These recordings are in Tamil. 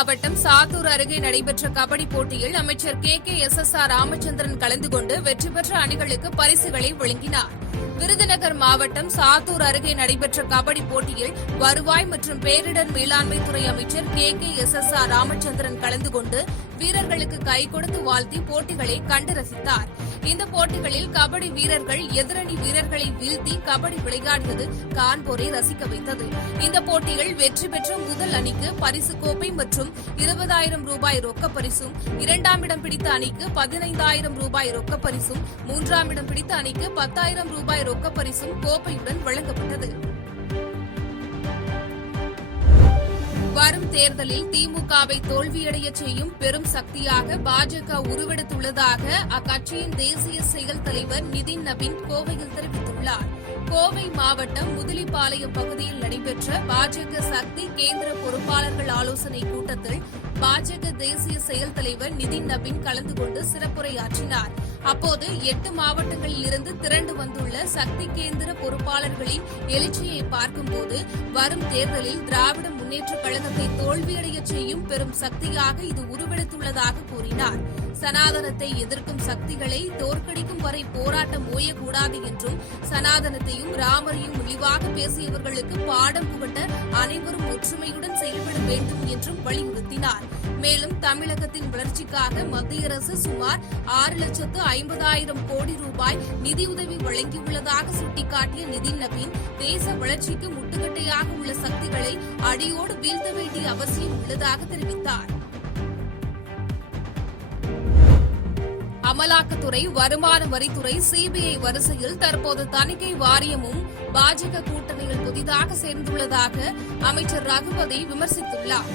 மாவட்டம் சாத்தூர் அருகே நடைபெற்ற கபடி போட்டியில் அமைச்சர் KKSSR ராமச்சந்திரன் கலந்து கொண்டு வெற்றி பெற்ற அணிகளுக்கு பரிசுகளை வழங்கினார். விருதுநகர் மாவட்டம் சாத்தூர் அருகே நடைபெற்ற கபடி போட்டியில் வருவாய் மற்றும் பேரிடர் மேலாண்மை துறை அமைச்சர் KKSSR ராமச்சந்திரன் கலந்து கொண்டு வீரர்களுக்கு கை கொடுத்து வாழ்த்தி போட்டிகளை கண்டு ரசித்தார். இந்த போட்டிகளில் கபடி வீரர்கள் எதிரணி வீரர்களை வீழ்த்தி கபடி விளையாடியது காண்போரை ரசிக்க வைத்தது. இந்த போட்டியில் வெற்றி பெற்ற முதல் அணிக்கு பரிசு கோப்பை மற்றும் 20,000 ரூபாய் ரொக்க பரிசும், 2ஆம் இடம் பிடித்த அணிக்கு 15,000 ரூபாய் ரொக்க பரிசும், 3ஆம் இடம் பிடித்த அணிக்கு 10,000 ரூபாய் ரொக்க பரிசும் கோப்பையுடன் வழங்கப்பட்டது. வரும் தேர்தலில் திமுகவை தோல்வியடைய செய்யும் பெரும் சக்தியாக பாஜக உருவெடுத்துள்ளதாக அக்கட்சியின் தேசிய செயல் தலைவர் நிதின் நபீன் கோவையில் தெரிவித்துள்ளார். கோவை மாவட்டம் முதலிப்பாளையம் பகுதியில் நடைபெற்ற பாஜக சக்தி கேந்திர பொறுப்பாளர்கள் ஆலோசனைக் கூட்டத்தில் பாஜக தேசிய செயல் தலைவர் நிதின் நபீன் கலந்து கொண்டு சிறப்புரையாற்றினார். அப்போது 8 மாவட்டங்களில் இருந்து திரண்டு வந்துள்ள சக்தி கேந்திர பொறுப்பாளர்களின் எழுச்சியை பார்க்கும்போது வரும் தேர்தலில் திராவிட முன்னேற்றக் கழகத்தை தோல்வியடைய செய்யும் பெரும் சக்தியாக இது உருவெடுத்துள்ளதாக கூறினார். சனாதனத்தை எதிர்க்கும் சக்திகளை தோற்கடிக்கும் வரை போராட்டம் ஓயக்கூடாது என்றும் சனாதனத்தையும் ராமரையும் இழிவாக பேசியவர்களுக்கு பாடம் புகட்ட அனைவரும் ஒற்றுமையுடன் செயல்பட வேண்டும் என்றும் வலியுறுத்தினார். மேலும் தமிழகத்தின் வளர்ச்சிக்காக மத்திய அரசு சுமார் 6,50,000 கோடி ரூபாய் நிதியுதவி வழங்கியுள்ளதாக சுட்டிக்காட்டிய நிதின் நபீன் தேச வளர்ச்சிக்கு முட்டுக்கட்டையாக உள்ள சக்திகளை அடியோடு வீழ்த்த வேண்டிய அவசியம் உள்ளதாக தெரிவித்தார். அமலாக்கத்துறை, வருமான வரித்துறை, CBI வரிசையில் தற்போது தணிக்கை வாரியமும் பாஜக கூட்டணியில் புதிதாக சேர்ந்துள்ளதாக அமைச்சர் ரகுபதி விமர்சித்துள்ளார்.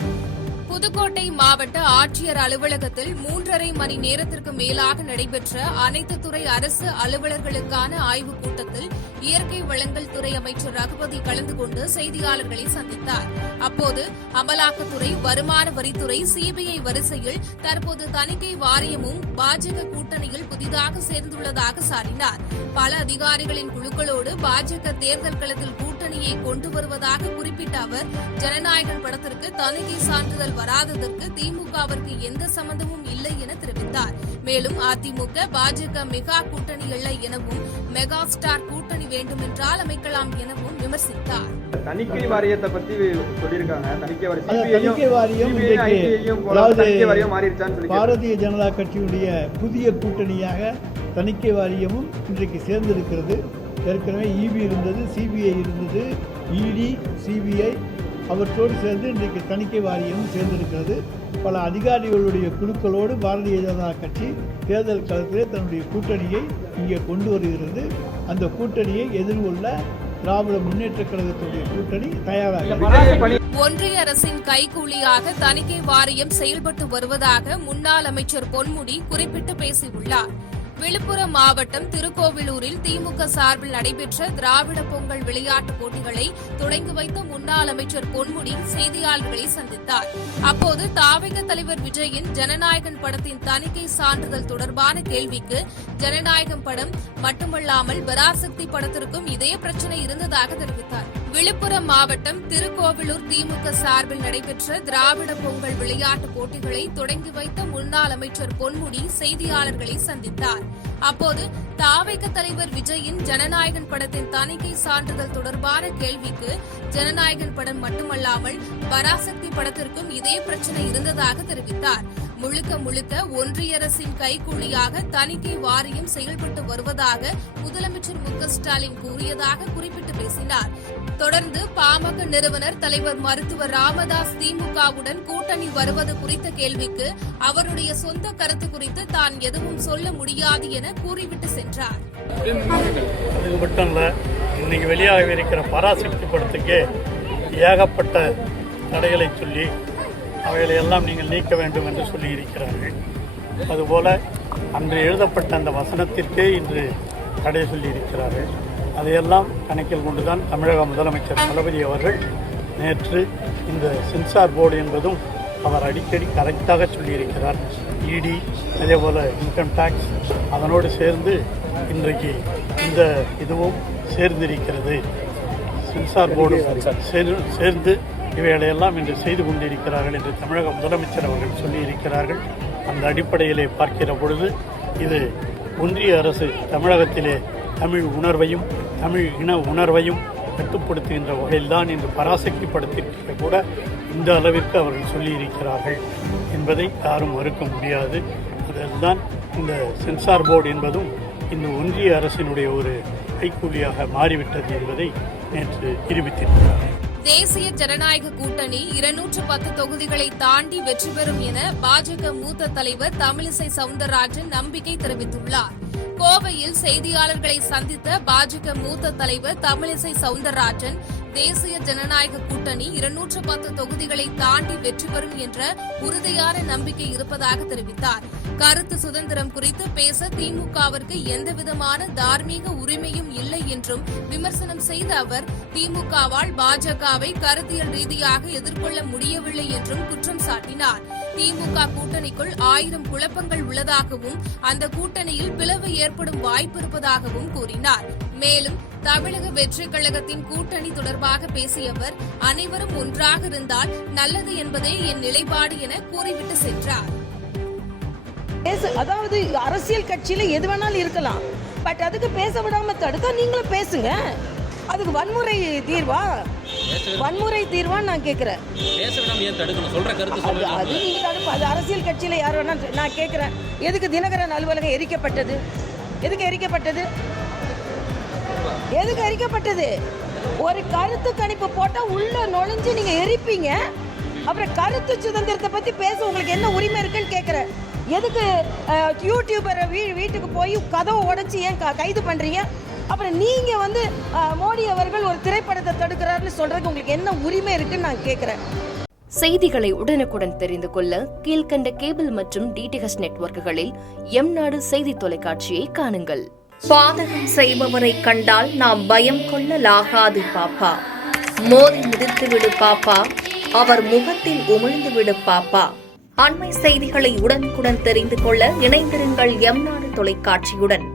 புதுக்கோட்டை மாவட்ட ஆட்சியர் அலுவலகத்தில் 3.5 மணி நேரத்திற்கு மேலாக நடைபெற்ற அனைத்து துறை அரசு அலுவலர்களுக்கான ஆய்வுக் கூட்டத்தில் இயற்கை வளங்கள் துறை அமைச்சர் ரகுபதி கலந்து கொண்டு செய்தியாளர்களை சந்தித்தார். அப்போது அமலாக்கத்துறை, வருமான வரித்துறை, CBI வரிசையில் தற்போது தணிக்கை வாரியமும் பாஜக கூட்டணியில் புதிதாக சேர்ந்துள்ளதாக சாடினார். பல அதிகாரிகளின் குழுக்களோடு பாஜக தேர்தல் களத்தில் கூட்டணியை கொண்டு வருவதாக குறிப்பிட்ட அவர், ஜனநாயகன் படத்திற்கு தணிக்கை சான்றிதழ் வராததற்கு திமுகவிற்கு எந்த சம்பந்தமும் இல்லை என தெரிவித்தார். மேலும் அதிமுக, பாஜக மெகா கூட்டணி இல்லை எனவும் மெகா ஸ்டார் கூட்டணி வேண்டுமென்றால் அமைக்கலாம் எனவும் விமர்சித்தார். தணிக்கை வாரியத்தை பத்தி சொல்லியிருக்காங்க. பாரதிய ஜனதா கட்சியுடைய புதிய கூட்டணியாக தணிக்கை வாரியமும் இன்றைக்கு சேர்ந்திருக்கிறது. ஏற்கனவே EB இருந்தது, CBI இருந்தது, ED, CBI அவற்றோடு சேர்ந்து இன்றைக்கு தணிக்கை வாரியமும் சேர்ந்திருக்கிறது. பல அதிகாரிகளுடைய குழுக்களோடு பாரதிய ஜனதா கட்சி தேர்தல் களத்திலே தன்னுடைய கூட்டணியை இங்கே கொண்டு வருகிறது. அந்த கூட்டணியை எதிர்கொள்ள திராவிட முன்னேற்றக் கழகத்துடைய கூட்டணி தயாராக. ஒன்றிய அரசின் கைக்கூலியாக தணிக்கை வாரியம் செயல்பட்டு வருவதாக முன்னாள் அமைச்சர் பொன்முடி குறிப்பிட்டு பேசியுள்ளார். விழுப்புரம் மாவட்டம் திருக்கோவிலூரில் திமுக சார்பில் நடைபெற்ற திராவிட பொங்கல் விளையாட்டுப் போட்டிகளை தொடங்கி வைத்த முன்னாள் அமைச்சர் பொன்முடி செய்தியாளர்களை சந்தித்தார். அப்போது தாவேக தலைவர் விஜயின் ஜனநாயகன் படத்தின் தணிக்கை சான்றிதழ் தொடர்பான கேள்விக்கு, ஜனநாயகம் படம் மட்டுமல்லாமல் பராசக்தி படத்திற்கும் இதே பிரச்சினை இருந்ததாக தெரிவித்தார். விழுப்புரம் மாவட்டம் திருக்கோவிலூர் திமுக சார்பில் நடைபெற்ற திராவிட பொங்கல் விளையாட்டுப் போட்டிகளை தொடங்கி வைத்த முன்னாள் அமைச்சர் பொன்முடி செய்தியாளர்களை சந்தித்தார். அப்போது தாவேக தலைவர் விஜயின் ஜனநாயகன் படத்தின் தணிக்கை சான்றிதழ் தொடர்பான கேள்விக்கு, ஜனநாயகன் படம் மட்டுமல்லாமல் பராசக்தி படத்திற்கும் இதே பிரச்சினை இருந்ததாக தெரிவித்தார். முழுக்க ஒன்றிய அரசின் கைக்கூலியாக தணிக்கை வாரியம் செயல்பட்டு வருவதாக முதலமைச்சர் மு.க.ஸ்டாலின் கூறியதாக குறிப்பிட்டு பேசினார். தொடர்ந்து பாமக நிறுவனர் தலைவர் மருத்துவர் ராமதாஸ் திமுகவுடன் கூட்டணி வருவது குறித்த கேள்விக்கு அவருடைய சொந்த கருத்து குறித்து தான் எதுவும் சொல்ல முடியாது என கூறிவிட்டு சென்றார். இது மட்டும் இல்ல, இன்னைக்கு வெளியாக இருக்கிற பராசக்தி படத்துக்கே ஏகப்பட்ட தடைகளை சொல்லி அவைகளை எல்லாம் நீங்கள் நீக்க வேண்டும் என்று சொல்லியிருக்கிறார்கள். அதுபோல அன்று எழுதப்பட்ட அந்த வசனத்திற்கே இன்று தடை சொல்லியிருக்கிறார்கள். அதையெல்லாம் கணக்கில் கொண்டுதான் தமிழக முதலமைச்சர் தளபதி அவர்கள் நேற்று இந்த சென்சார் போர்டு என்பதும் அவர் அடிக்கடி கரெக்டாக சொல்லியிருக்கிறார். ED அதே போல் இன்கம் டேக்ஸ் அதனோடு சேர்ந்து இன்றைக்கு இந்த இதுவும் சேர்ந்திருக்கிறது. சென்சார் போர்டு சேர்ந்து இவைகளையெல்லாம் இன்று செய்து கொண்டிருக்கிறார்கள் என்று தமிழக முதலமைச்சர் அவர்கள் சொல்லியிருக்கிறார்கள். அந்த அடிப்படையிலே பார்க்கிற பொழுது இது ஒன்றிய அரசு தமிழகத்திலே தமிழ் உணர்வையும் தமிழ் இன உணர்வையும் கட்டுப்படுத்துகின்ற வகையில்தான் இன்று பராசக்தி படத்திற்கு கூட இந்த அளவிற்கு அவர்கள் சொல்லியிருக்கிறார்கள் என்பதை யாரும் மறுக்க முடியாது. அதல்தான் இந்த சென்சார் போர்டு என்பதும் இந்த ஒன்றிய அரசினுடைய ஒரு கைக்கூலியாக மாறிவிட்டது என்பதை நேற்று நிரூபித்திருக்கிறார்கள். தேசிய ஜனநாயக கூட்டணி 210 தொகுதிகளை தாண்டி வெற்றி பெறும் என பாஜக மூத்த தலைவர் தமிழிசை சவுந்தரராஜன் நம்பிக்கை தெரிவித்துள்ளார். கோவையில் செய்தியாளர்களை சந்தித்த பாஜக மூத்த தலைவர் தமிழிசை சவுந்தரராஜன் தேசிய ஜனநாயக கூட்டணி 210 தொகுதிகளை தாண்டி வெற்றி பெறும் என்ற உறுதியான நம்பிக்கை இருப்பதாக தெரிவித்தார். கருத்து சுதந்திரம் குறித்து பேச திமுகவிற்கு எந்தவிதமான தார்மீக உரிமையும் இல்லை என்றும் விமர்சனம் செய்த அவர் திமுகவால் பாஜகவை கருத்தியல் ரீதியாக எதிர்கொள்ள முடியவில்லை என்றும் குற்றம் சாட்டினார். திமுக கூட்டணிக்குள் 1000 குழப்பங்கள் உள்ளதாகவும் அந்த கூட்டணியில் பிளவு ஏற்படும் வாய்ப்பு இருப்பதாகவும் கூறினார். மேலும் தமிழக வெற்றிக் கழகத்தின் கூட்டணி தொடர்பாக பேசிய அவர் அனைவரும் ஒன்றாக இருந்தால் நல்லது என்பதே என் நிலைப்பாடு என கூறிவிட்டு சென்றார். அதாவது அரசியல் கட்சியில எது வேணாலும் இருக்கலாம், பட் அதுக்கு பேச விடாம தடுத்தா நீங்களும் பேசுங்க. அதுக்கு வன்முறை தீர்வா? வன்முறை தீர்வான்னு நான் கேட்கிறேன். அது நீங்க தடுப்பு, அது அரசியல் கட்சியில யார் வேணா. நான் கேட்கிறேன், எதுக்கு தினகரன் அலுவலகம் எரிக்கப்பட்டது? எதுக்கு எரிக்கப்பட்டது? எதுக்கு எரிக்கப்பட்டது? ஒரு கருத்து கணிப்பு போட்டா உள்ள நுழைஞ்சு நீங்க எரிப்பீங்க. அப்புறம் கருத்து சுதந்திரத்தை பத்தி பேச உங்களுக்கு என்ன உரிமை இருக்குன்னு கேட்கிறேன். எதுக்கு யூடியூபர் வீட்டுக்கு போய் கதவை உடைச்சி ஏன் கைது பண்றீங்க? அப்புறம் நீங்க மோடி அவர்கள் ஒரு திரைப்படத்தை தடுக்கிறாருன்னு சொல்றதுக்கு உங்களுக்கு என்ன உரிமை இருக்குன்னு நான் கேட்கிறேன். செய்திகளை உடனுக்குடன் தெரிந்து கொள்ள கீழ்கண்ட கேபிள் மற்றும் டிடிஎச் நெட்வொர்க்குகளில் எம்நாடு செய்தி தொலைக்காட்சியை காணுங்கள். பாதகம் செய்பவரை கண்டால் நாம் பயம் கொள்ளலாகாது பாப்பா. மோதி மிதித்து விடு பாப்பா, அவர் முகத்தில் உமிழ்ந்து விடு பாப்பா. அண்மை செய்திகளை உடனுக்குடன் தெரிந்து கொள்ள இணைந்திருங்கள் எம்நாடு தொலைக்காட்சியுடன்.